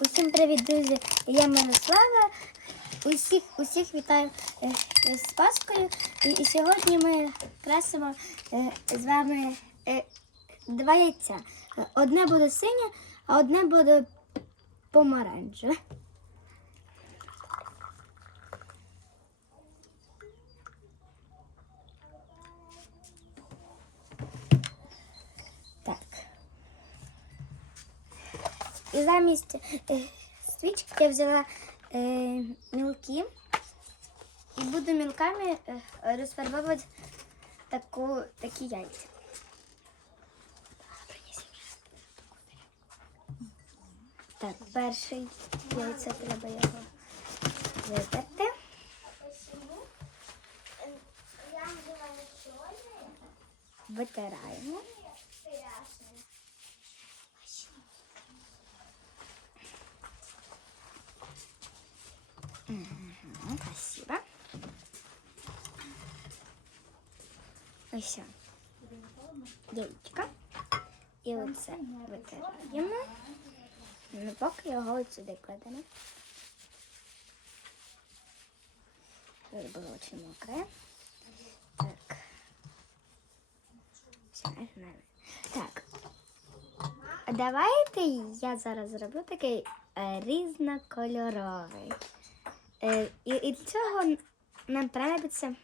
Усім привіт, друзі! Я Мирослава. Усіх, усіх вітаю е, з Паскою. І, і сьогодні ми красимо е, з вами е, два яйця. Одне буде синє, а одне буде помаранчеве. Так. І замість е, свічки я взяла е, мілки і буду мілками е, розфарбовувати таку, такі яйця. Так, перший яйця треба його витерти. Витираємо. Мгм, Спасибо. Ось. Яєчко. І оце витираємо. Ну, поки його сюди кладемо. Щоб було дуже мокре. Так. Все, нормально. Так. Давайте я зараз зроблю такий е, різнокольоровий. Е, і, і для цього нам понадобиться